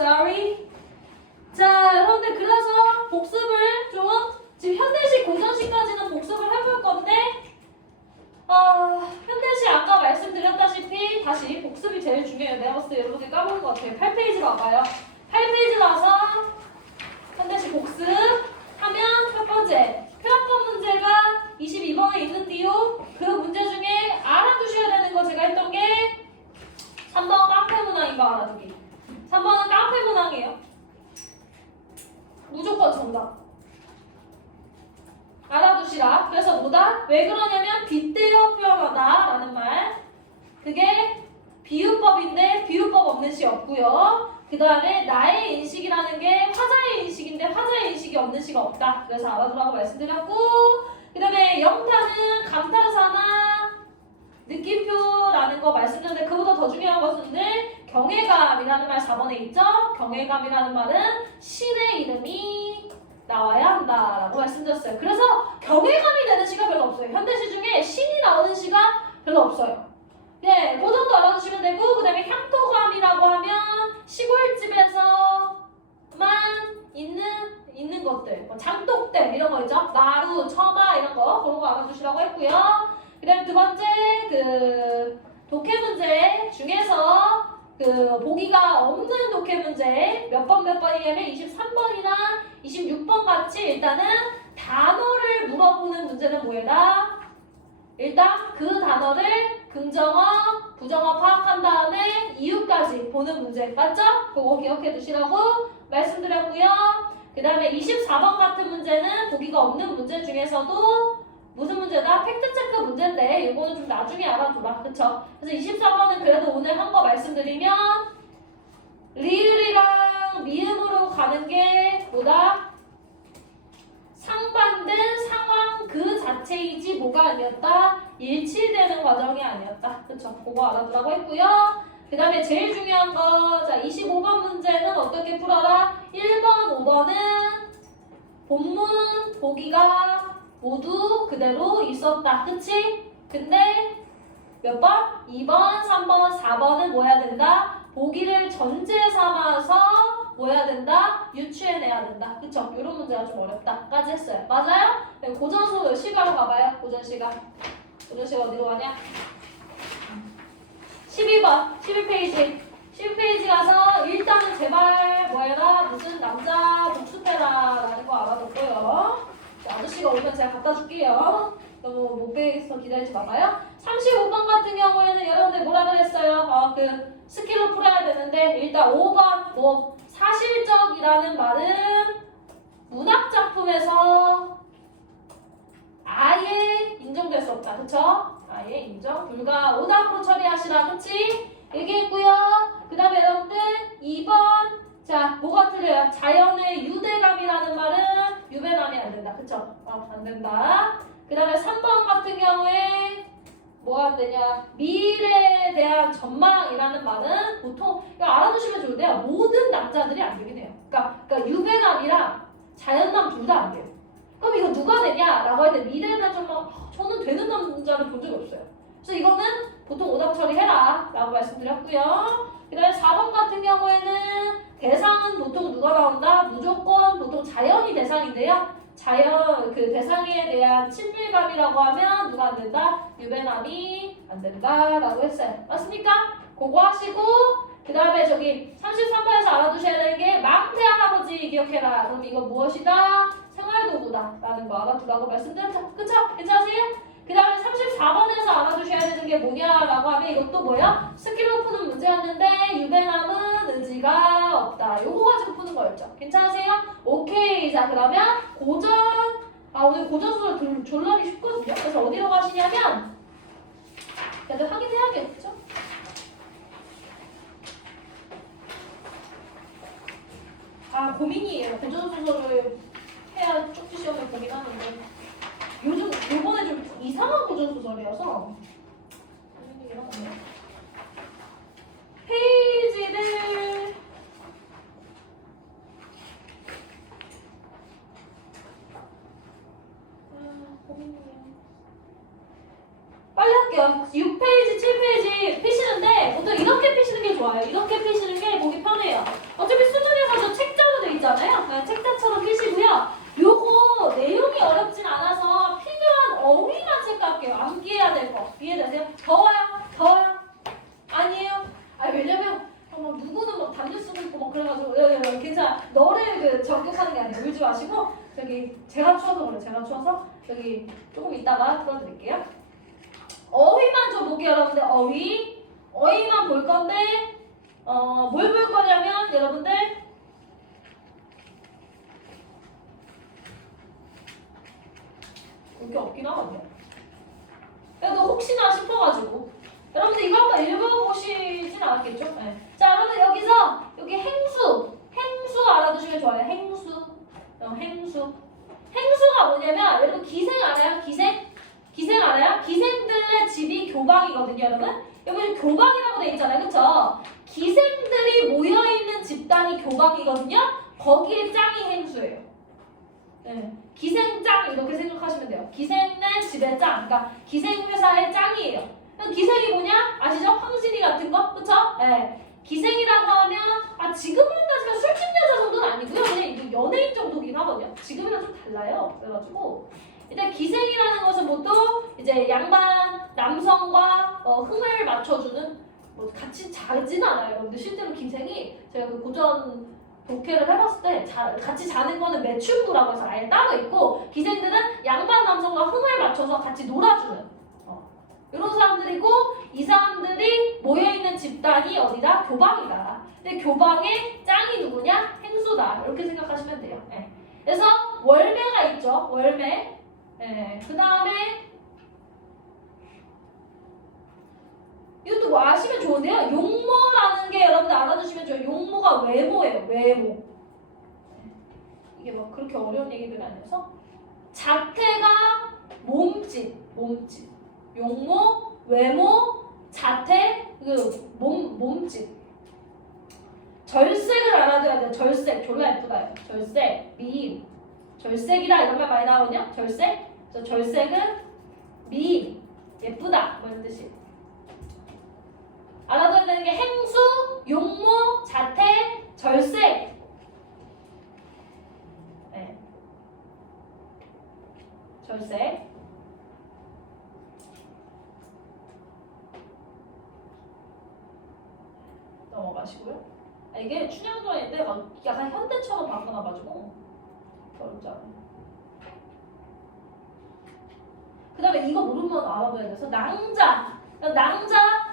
Sorry. 자, 여러분들 그래서 복습을 좀 지금 현대식, 고전식까지는 복습을 해볼 건데 현대식 아까 말씀드렸다시피 다시 복습이 제일 중요해요. 내가 봤을 때 여러분들 까먹은 것 같아요. 8페이지 가봐요. 8페이지 가서 현대식 복습 하면 첫 번째 표현법 문제가 22번에 있는데요. 그 문제 중에 알아두셔야 되는 거 제가 했던 게 3번 깡패 문항인 거 알아두기. 3번은 깡패 문항이에요. 무조건 정답. 알아두시라. 그래서 뭐다? 왜 그러냐면 빗대어 표현하다 라는 말. 그게 비유법인데 비유법 없는 시 없고요. 그 다음에 나의 인식이라는 게 화자의 인식인데 화자의 인식이 없는 시가 없다. 그래서 알아두라고 말씀드렸고, 그 다음에 영타는 감탄사나 느낌표라는 거 말씀드렸는데 그보다 더 중요한 것은 경외감이라는 말 4번에 있죠? 경외감이라는 말은 신의 이름이 나와야 한다라고 말씀드렸어요. 그래서 경외감이 되는 시가 별로 없어요. 현대시 중에 신이 나오는 시가 별로 없어요. 네, 그 정도 알아두시면 되고, 그 다음에 향토감이라고 하면 시골집에서만 있는 것들, 뭐 장독대 이런 거 있죠? 나루, 처마 이런 거, 그런 거 알아두시라고 했고요. 그 다음에 두 번째 그 독해 문제 중에서 그 보기가 없는 독해 문제 몇 번이냐면 23번이나 26번 같이 일단은 단어를 물어보는 문제는 뭐예요? 일단 그 단어를 긍정어, 부정어 파악한 다음에 이유까지 보는 문제 맞죠? 그거 기억해 두시라고 말씀드렸고요. 그 다음에 24번 같은 문제는 보기가 없는 문제 중에서도 무슨 문제다? 팩트체크 문제인데 이거는 좀 나중에 알아두라. 그쵸? 그래서 24번은 그래도 오늘 한 거 말씀드리면 리을이랑 미음으로 가는 게 뭐다? 상반된 상황 그 자체이지 뭐가 아니었다? 일치되는 과정이 아니었다. 그쵸? 그거 알아두라고 했고요. 그 다음에 제일 중요한 거, 자 25번 문제는 어떻게 풀어라? 1번, 5번은 본문 보기가 모두 그대로 있었다. 그치? 근데 몇 번? 2번, 3번, 4번은 뭐 해야 된다? 보기를 전제 삼아서 뭐 해야 된다? 유추해내야 된다. 그쵸? 이런 문제가 좀 어렵다. 까지 했어요. 맞아요? 네, 고전수 시가로 가봐요. 고전시가. 고전시가 어디로 가냐? 12번, 11페이지. 11페이지 가서 일단은 제발 뭐 해라? 무슨 남자 복수해라 라는 거 알아뒀고요. 아저씨가 오면 제가 갖다 줄게요. 너무 못 배겠어 기다리지 마봐요. 35번 같은 경우에는 여러분들 뭐라 그랬어요? 그 스킬로 풀어야 되는데 일단 5번 뭐 사실적이라는 말은 문학작품에서 아예 인정될 수 없다. 그쵸? 아예 인정 불가. 오답으로 처리하시라. 그치? 얘기했고요. 그 다음에 여러분들 2번 자 뭐가 틀려요? 자연의 유대감이라는 말은 유배남이 안 된다. 그쵸? 안 된다. 그 다음에 3번 같은 경우에 뭐가 안 되냐? 미래에 대한 전망이라는 말은 보통 이거 알아두시면 좋은데요. 모든 남자들이 안 되긴 해요. 그러니까 유배남이랑 자연남 둘 다 안 돼요. 그럼 이거 누가 되냐? 라고 할 때 미래에 대한 전망 저는 되는 남자를 본 적이 없어요. 그래서 이거는 보통 오답 처리해라 라고 말씀드렸고요. 그 다음에 4번 같은 경우에는 대상은 보통 누가 나온다? 무조건 보통 자연이 대상인데요. 자연 그 대상에 대한 친밀감이라고 하면 누가 안 된다? 유배남이 안 된다라고 했어요. 맞습니까? 그거 하시고 그 다음에 저기 33번에서 알아두셔야 되는 게 망태 할아버지 기억해라. 그럼 이거 무엇이다? 생활도구다 라는 거 알아두라고 말씀드렸죠. 그쵸? 괜찮으세요? 그 다음에 34번에서 알아두셔야 되는 게 뭐냐라고 하면 이것도 뭐예요? 스킬로 푸는 문제였는데 유배남은 의지가 없다. 요거 가지고 푸는 거였죠. 괜찮으세요? 오케이. 자 그러면 고전 오늘 고전 수를 졸라기 쉽거든요. 그래서 어디로 가시냐면 다들 확인해야겠죠? 고민이에요. 고전 소설을 해야 쪽지 시험을 보긴 하는데 요즘 요번에 좀 이상한 고전 소설이어서 고민이긴 하네요. 페이지를 고민이에요. 빨리 할게요. 6페이지, 7페이지 피시는데 보통 이렇게 피시는 게 좋아요. 이렇게 피시는 게 보기 편해요. 어차피 반대 쓰고 있고 막 그래가지고 괜찮아. 너를 그 전격하는 게 아니에요. 울지 마시고 저기 제가 추워서 그래. 제가 추워서 저기 조금 이따가 풀어드릴게요. 어휘만 좀 볼게요, 여러분들. 어휘만 볼 건데 뭘 볼 거냐면 여러분들 이렇게 없긴 하거든요. 그래도 혹시나 싶어가지고 여러분들 이거 한번 읽어보시진 않았겠죠? 네. 자, 여러분들 여기서 여기 행수 알아두시면 좋아요. 행수가 뭐냐면 여러분 기생 알아요? 기생 알아요? 기생들의 집이 교방이거든요, 여러분. 여기 교방이라고 돼 있잖아요, 그쵸? 기생들이 모여있는 집단이 교방이거든요. 거기에 짱이 행수예요. 네. 기생짱 이렇게 생각하시면 돼요. 기생네 집의 짱, 그러니까 기생회사의 짱이에요. 기생이 뭐냐? 아시죠? 황진이 같은 거, 그쵸? 네. 기생이라고 하면 지금은 따지면 술집 여자 정도는 아니고요. 그냥 이거 연예인 정도긴 하거든요. 지금이랑 좀 달라요. 그래가지고 일단 기생이라는 것은 보통 이제 양반 남성과 흥을 맞춰주는 뭐 같이 자진 않아요. 근데 실제로 기생이 제가 그 고전 독해를 해봤을 때 같이 자는 거는 매춘부라고 해서 아예 따로 있고 기생들은 양반 남성과 흥을 맞춰서 같이 놀아주는 이런 사람들이고 이 사람들이 모여있는 집단이 어디다? 교방이다. 근데 교방의 짱이 누구냐? 행수다. 이렇게 생각하시면 돼요. 네. 그래서 월매가 있죠. 월매. 네. 그 다음에 이것도 뭐 아시면 좋은데요. 용모라는 게 여러분들 알아두시면 좋아요. 용모가 외모예요. 외모. 이게 뭐 그렇게 어려운 얘기들이 아니어서 자태가 몸집. 용모, 외모, 자태, 몸집. 절색을 알아둬야 돼요. 절색. 졸라 예쁘다. 절색, 미인. 절색이다 이런 말 많이 나오거든요. 절색. 그래서 절색은 미인. 예쁘다. 뭐 이런 뜻이에요. 알아둬야 되는 게 행수, 용모, 자태, 절색. 네. 절색. 넘어가시고요. 이게 춘향전인데 막 약간 현대처럼 바꿔놔가지고 어렵지 않아요. 그 다음에 이거 모르면 알아둬야 돼서 낭자.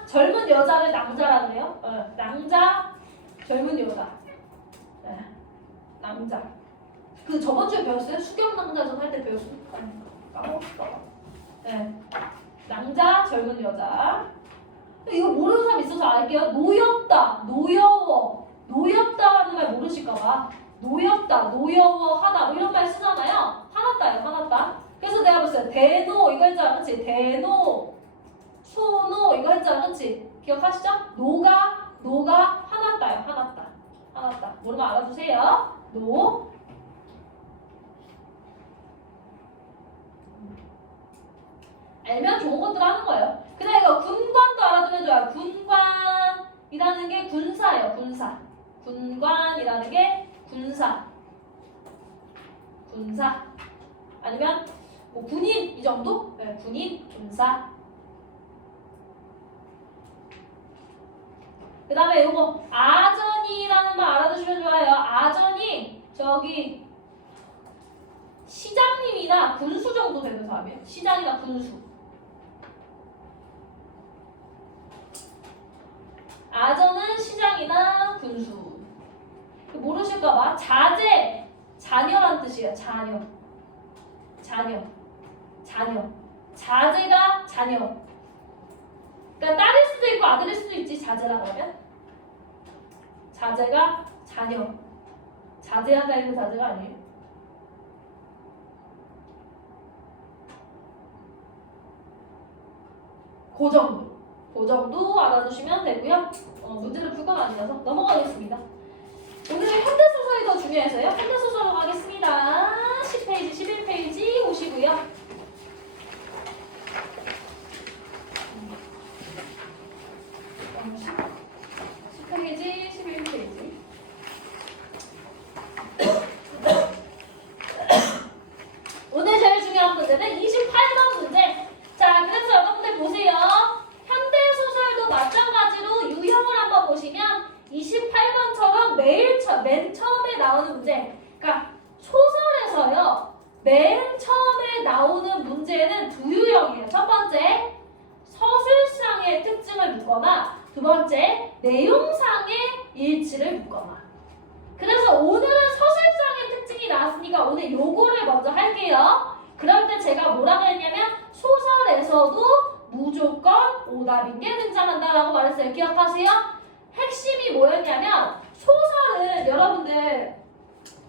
젊은 여자를 낭자라고 해요. 낭자, 젊은 여자. 네. 낭자. 그 저번 주에 배웠어요? 수경낭자전 할 때 배웠으니까 까먹었어. 네. 낭자, 젊은 여자. 이거 모르는 사람 있어서 알게요. 노엽다, 노엽다라는 말 모르실까봐. 노엽다, 노여워하다 뭐 이런 말 쓰잖아요. 화났다. 그래서 내가 봤어요. 대노 이거 했잖아, 그렇지? 대노, 소노 이거 했잖아, 그렇지? 기억하시죠? 노가 화났다요, 화났다. 모르면 알아두세요. 노. 알면 좋은 것들 하는 거예요. 그 다음에 이거 군관도 알아두면 좋아요. 군관이라는 게 군사예요. 군관이라는 게 군사. 아니면 뭐 군인 이 정도? 네, 군인, 군사. 그 다음에 이거 아전이라는 말 알아두시면 좋아요. 아전이 저기 시장님이나 군수 정도 되는 사람이에요. 시장이나 군수. 아전은 시장이나 군수. 모르실까봐 자제, 자녀란 뜻이에요. 자녀. 자제가 자녀. 그러니까 딸일 수도 있고 아들일 수도 있지. 자제라 그러면 자제가 자녀. 자제하다 이거 자제가 아니에요. 그 정도 알아두시면 되고요. 문제를 풀 건 아니라서 넘어가겠습니다. 오늘은 현대소설이 더 중요해서요. 현대소설로 가겠습니다. 10페이지, 11페이지 오시고요. 오늘 제일 중요한 문제는 28번 문제. 자, 그래서 여러분들 보세요. 현대소설도 마찬가지로 유형을 한번 보시면 28번처럼 맨 처음에 나오는 문제. 그러니까 소설에서요. 맨 처음에 나오는 문제는 두 유형이에요. 첫 번째, 서술상의 특징을 묻거나 두 번째, 내용상의 일치를 묻거나. 그래서 오늘은 서술상의 특징이 나왔으니까 오늘 요거를 먼저 할게요. 그럴 때 제가 뭐라고 했냐면 소설에서도 무조건 오답인 게 등장한다라고 말했어요. 기억하세요? 핵심이 뭐였냐면 소설은 여러분들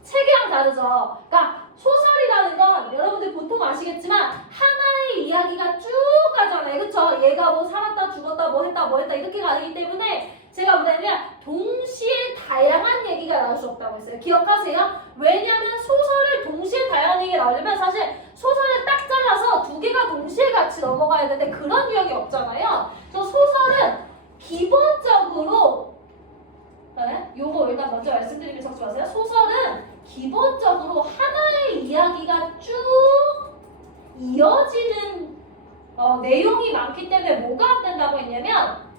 책이랑 다르죠. 그러니까 소설이라는 건 여러분들 보통 아시겠지만 하나의 이야기가 쭉 가잖아요. 그쵸? 얘가 뭐 살았다 죽었다 뭐 했다 이렇게 가기 때문에 제가 뭐냐면 동시에 다양한 얘기가 나올 수 없다고 했어요. 기억하세요? 왜냐하면 소설을 동시에 다양한 얘기가 나오려면 사실 소설을 딱 잘라서 두 개가 동시에 같이 넘어가야 되는데 그런 유형이 없잖아요. 그래서 소설은 기본적으로 요거 일단 먼저 말씀드리면 적지 마세요. 소설은 기본적으로 하나의 이야기가 쭉 이어지는 내용이 많기 때문에 뭐가 안 된다고 했냐면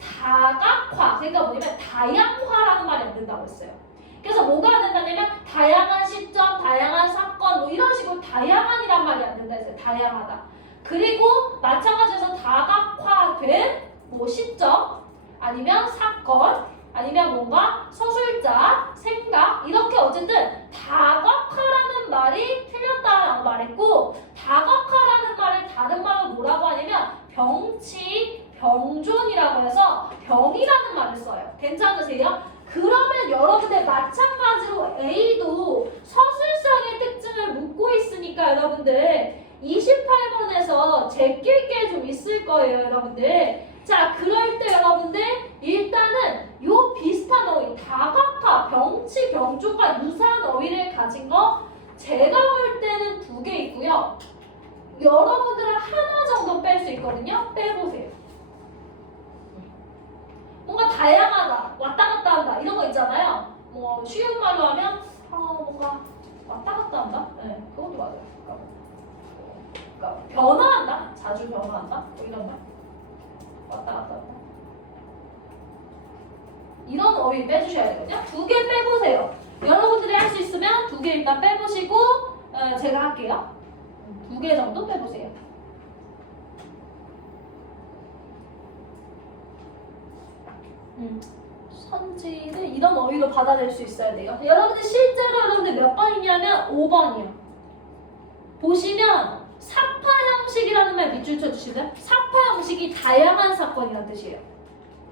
다각화, 그러니까 뭐냐면 다양화라는 말이 안 된다고 했어요. 그래서 뭐가 안 된다냐면 다양한 시점, 다양한 사건 뭐 이런 식으로 다양한이란 말이 안 된다 했어요. 다양하다. 그리고 마찬가지로 다각화된 뭐 시점 아니면 사건 아니면 뭔가 서술자, 생각 이렇게 어쨌든 다각화라는 말이 틀렸다라고 말했고 다각화라는 말을 다른 말로 뭐라고 하냐면 병치, 병존이라고 해서 병이라는 말을 써요. 괜찮으세요? 그러면 여러분들 마찬가지로 A도 서술상의 특징을 묻고 있으니까 여러분들 28번에서 제낄 게 좀 있을 거예요, 여러분들. 자, 그럴 때 여러분들 일단은 요 비슷한 어휘, 다각화, 병치, 병조가 유사한 어휘를 가진 거 제가 볼 때는 2개 있고요. 여러분들은 하나 정도 뺄 수 있거든요. 빼보세요. 뭔가 다양하다, 왔다 갔다 한다 이런 거 있잖아요. 뭐 쉬운 말로 하면 뭔가 왔다 갔다 한다. 네, 그것도 맞아요. 그러니까 변화한다, 자주 변화한다, 뭐 이런 말. 왔다 갔다 한다. 이런 어휘 빼주셔야 되거든요. 2개 빼보세요. 여러분들이 할 수 있으면 2개 일단 빼보시고 제가 할게요. 2개 정도 빼보세요. 선지를 이런 어휘로 받아낼 수 있어야 돼요. 여러분들 실제로 여러분들 몇 번이냐면 5번이요. 보시면 사파 형식이라는 말 밑줄 쳐주시면 사파 형식이 다양한 사건이라는 뜻이에요.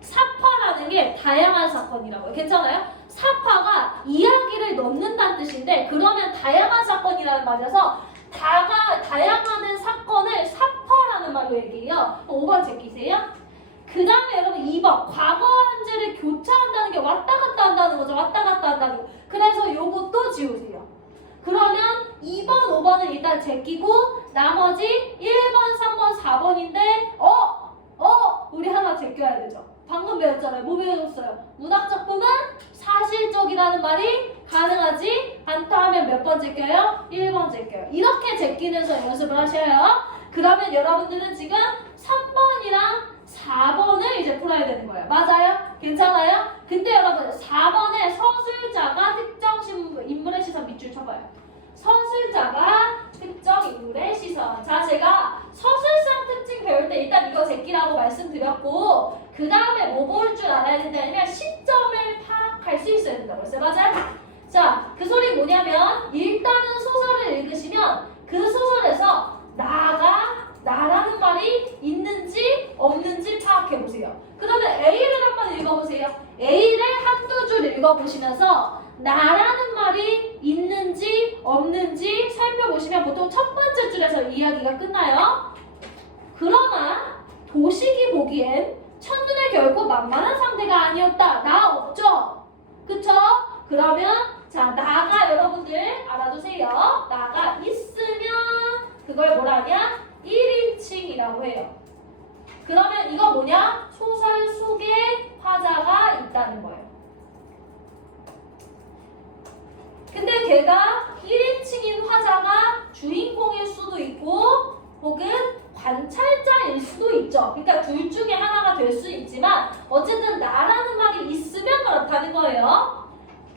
사파라는 게 다양한 사건이라고요. 괜찮아요? 사파가 이야기를 넣는다는 뜻인데 그러면 다양한 사건이라는 말이라서 다양한 사건을 사파라는 말로 얘기해요. 5번 제끼세요. 그 다음에 여러분 2번 과거 현재를 교차한다는 게 왔다 갔다 한다는 거죠. 왔다 갔다 한다는 거. 그래서 요것도 지우세요. 그러면 2번, 5번은 일단 제끼고 나머지 1번, 3번, 4번인데 우리 하나 제껴야 되죠. 방금 배웠잖아요. 뭐 배웠어요? 문학작품은 사실적이라는 말이 가능하지 않다 하면 몇 번 제껴요? 1번 제껴요. 이렇게 제끼면서 연습을 하셔요. 그러면 여러분들은 지금 3번이랑 4번을 이제 풀어야 되는 거예요. 맞아요? 괜찮아요? 근데 여러분 4번에 서술자가 특정 인물의 시선 밑줄 쳐봐요. 서술자가 특정 인물의 시선. 자, 제가 서술상 특징 배울 때 일단 이거 제끼라고 말씀드렸고 그 다음에 뭐 볼 줄 알아야 된다면 시점을 파악할 수 있어야 된다고 했어요. 맞아요? 자, 그 소리 뭐냐면 일단은 소설을 읽으시면 그 소설에서 나라는 말이 있는지 없는지 파악해보세요. 그러면 A를 한번 읽어보세요. A를 한두 줄 읽어보시면서 나라는 말이 있는지 없는지 살펴보시면 보통 첫 번째 줄에서 이야기가 끝나요. 그러나 도식이 보기엔 첫눈에 결코 만만한 상대가 아니었다. 나 없죠? 그쵸? 그러면 자, 나가 여러분들 알아두세요. 나가 있으면 그걸 뭐라 하냐? 1인칭이라고 해요. 그러면 이거 뭐냐? 소설 속에 화자가 있다는 거예요. 근데 걔가 1인칭인 화자가 주인공일 수도 있고 혹은 관찰자일 수도 있죠. 그러니까 둘 중에 하나가 될 수 있지만 어쨌든 나라는 말이 있으면 그렇다는 거예요.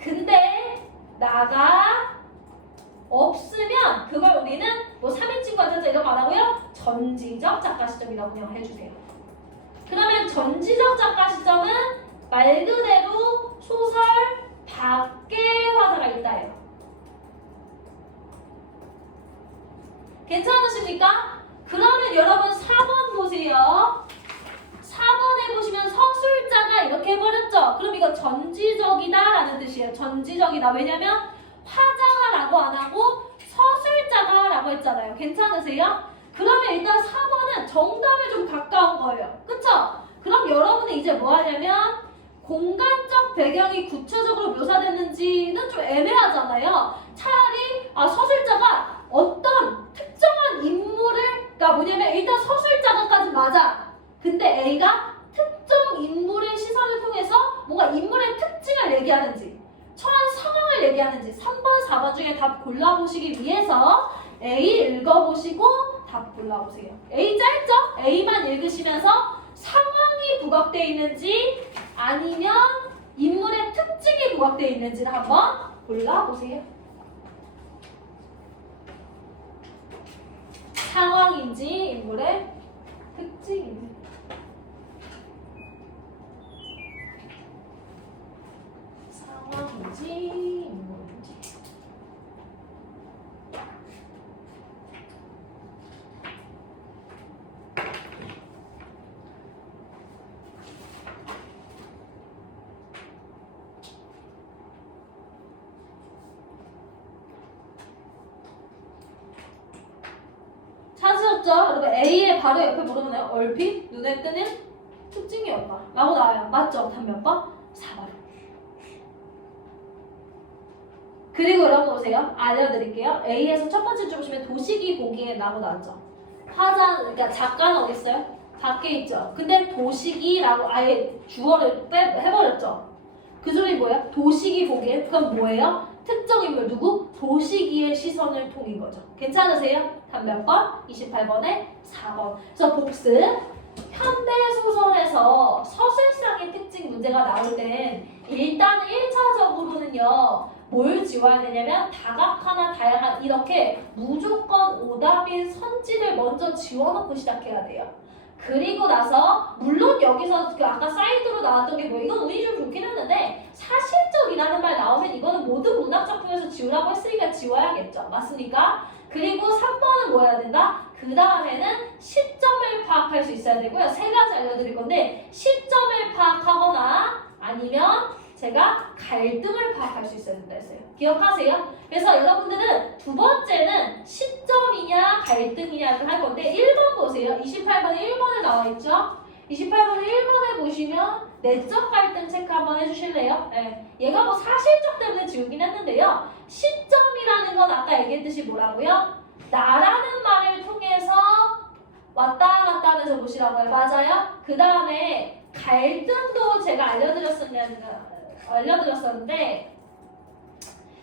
근데 나가 없으면 그걸 우리는 뭐 3인칭 관계자 이런 거 안 하고요. 전지적 작가 시점이라고 그냥 해주세요. 그러면 전지적 작가 시점은 말 그대로 소설 밖에 화자가 있다예요. 괜찮으십니까? 그러면 여러분 4번 보세요. 4번에 보시면 서술자가 이렇게 해버렸죠. 그럼 이거 전지적이다 라는 뜻이에요. 전지적이다. 왜냐면 화자가 라고 안 하고 서술자가 라고 했잖아요. 괜찮으세요? 그러면 일단 4번은 정답에 좀 가까운 거예요. 그쵸? 그럼 여러분이 이제 뭐 하냐면 공간적 배경이 구체적으로 묘사됐는지는 좀 애매하잖아요. 차라리 서술자가 어떤 특정한 인물을, 그러니까 뭐냐면 일단 서술자가까지 맞아. 근데 A가 특정 인물의 시선을 통해서 뭔가 인물의 특징을 얘기하는지 처한 상황을 얘기하는지 3번, 4번 중에 답 골라보시기 위해서 A 읽어보시고 답 골라보세요. A 짧죠? A만 읽으시면서 상황이 부각되어 있는지 아니면 인물의 특징이 부각되어 있는지를 한번 골라보세요. 상황인지 인물의 특징인지. 상황인지 인물인지. 찾으셨죠? 여러분 A의 바로 옆에 뭐라고 나요? 얼핏 눈에 띄는 특징이 없다 라고 나와요. 맞죠? 답 몇 번? 4번. 그리고 여러분 보세요. 알려드릴게요. A에서 첫 번째 줄 보시면 도시기 보기에 라고 나왔죠. 화자, 그러니까 작가는 어디 있어요? 밖에 있죠. 근데 도시기라고 아예 주어를 해버렸죠. 그 소리 뭐예요? 도시기 보기에. 그건 뭐예요? 특정 인물 누구? 도시기의 시선을 통인 거죠. 괜찮으세요? 답 몇 번? 28번에 4번. 그래서 복습. 현대 소설에서 서술상의 특징 문제가 나올 땐 일단 1차적으로는요. 뭘 지워야 되냐면 다각화나 다양한 이렇게 무조건 오답인 선지를 먼저 지워놓고 시작해야 돼요. 그리고 나서 물론 여기서 그 아까 사이드로 나왔던 게 뭐 이건 운이 좀 좋긴 했는데 사실적이라는 말 나오면 이거는 모든 문학 작품에서 지우라고 했으니까 지워야겠죠. 맞습니까? 그리고 3번은 뭐 해야 된다? 그 다음에는 시점을 파악할 수 있어야 되고요. 세 가지 알려드릴 건데 시점을 파악하거나 아니면 제가 갈등을 파악할 수 있어야 된다 했어요. 기억하세요? 그래서 여러분들은 두 번째는 시점이냐 갈등이냐를 할 건데 1번 보세요. 28번에 1번에 나와 있죠? 28번에 1번에 보시면 내적 갈등 체크 한번 해주실래요? 네. 얘가 뭐 사실적 때문에 지우긴 했는데요. 시점이라는 건 아까 얘기했듯이 뭐라고요? 나라는 말을 통해서 왔다 갔다 하면서 보시라고요. 맞아요? 그 다음에 갈등도 제가 알려드렸었는데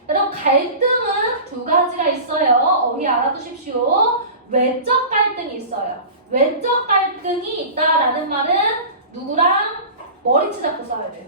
여러분 갈등은 두 가지가 있어요. 어휘 알아두십시오. 외적 갈등이 있어요. 외적 갈등이 있다라는 말은 누구랑 머리채 잡고 싸워야 돼요.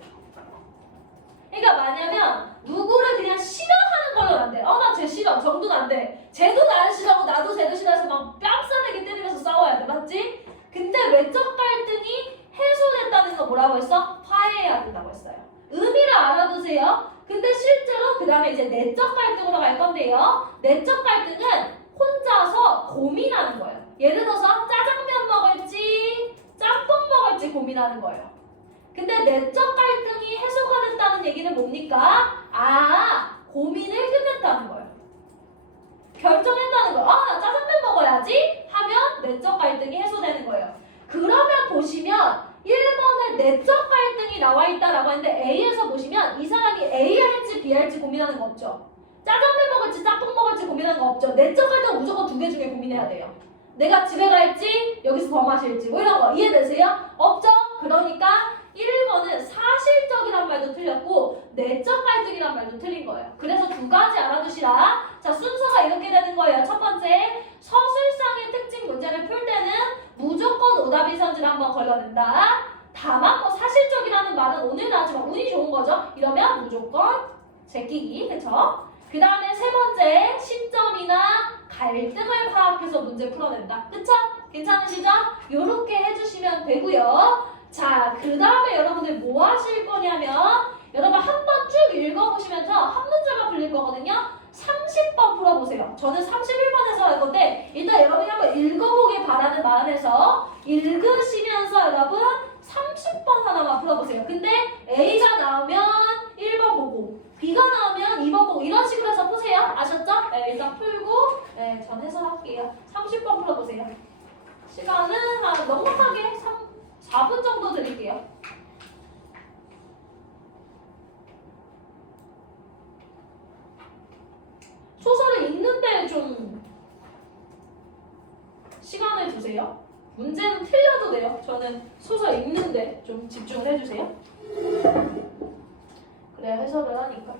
그러니까 뭐냐면 누구를 그냥 싫어하는 걸로는 안 돼. 나 쟤 싫어. 정도는 안 돼. 쟤도 나를 싫어하고 나도 쟤를 싫어해서 막 뺨싸대기 때리면서 싸워야 돼. 맞지? 근데 외적 갈등이 해소됐다는 거 뭐라고 했어? 화해해야 된다고 했어요. 의미를 알아두세요. 근데 실제로 그 다음에 이제 내적 갈등으로 갈 건데요. 내적 갈등은 혼자서 고민하는 거예요. 예를 들어서 짜장면 먹을지 짬뽕 먹을지 고민하는 거예요. 근데 내적 갈등이 해소가 됐다는 얘기는 뭡니까? 고민을 끝냈다는 거예요. 결정했다는 거예요. 나 짜장면 먹어야지 하면 내적 갈등이 해소되는 거예요. 그러면 보시면 1번에 내적 갈등이 나와 있다라고 했는데 A에서 보시면 이 사람이 A 할지 B 할지 고민하는 거 없죠. 짜장면 먹을지 짬뽕 먹을지 고민하는 거 없죠. 내적 갈등은 무조건 두 개 중에 고민해야 돼요. 내가 집에 갈지 여기서 더 마실지 뭐 이런 거 이해되세요? 없죠? 그러니까 1번은 사실적이란 말도 틀렸고 내적 갈등이란 말도 틀린 거예요. 그래서 두 가지 알아두시라. 자, 순서가 이렇게 되는 거예요. 첫 번째, 서술상의 특징 문제를 풀 때는 무조건 오답이 선지를 한번 걸러낸다. 다만 뭐 사실적이라는 말은 오늘 나왔지만 운이 좋은 거죠. 이러면 무조건 제끼기, 그쵸? 그 다음에 세 번째, 시점이나 갈등을 파악해서 문제 풀어낸다. 그쵸? 괜찮으시죠? 요렇게 해주시면 되고요. 자, 그 다음에 여러분들 뭐 하실 거냐면 여러분 한 번 쭉 읽어보시면서 한 문제가 풀릴 거거든요. 30번 풀어보세요. 저는 31번에서 할 건데 일단 여러분이 한번 읽어보길 바라는 마음에서 읽으시면서 여러분 30번 하나만 풀어보세요. 근데 A가 나오면 1번 보고 B가 나오면 2번 보고 이런 식으로 해서 푸세요. 아셨죠? 네, 일단 풀고 네, 전 해설할게요. 30번 풀어보세요. 시간은 한 넉넉하게 4분 정도 드릴게요. 소설을 읽는데 좀 시간을 두세요. 문제는 틀려도 돼요. 저는 소설 읽는데 좀 집중을 해주세요. 그래야 해석을 하니까.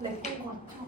렉된 것 같죠?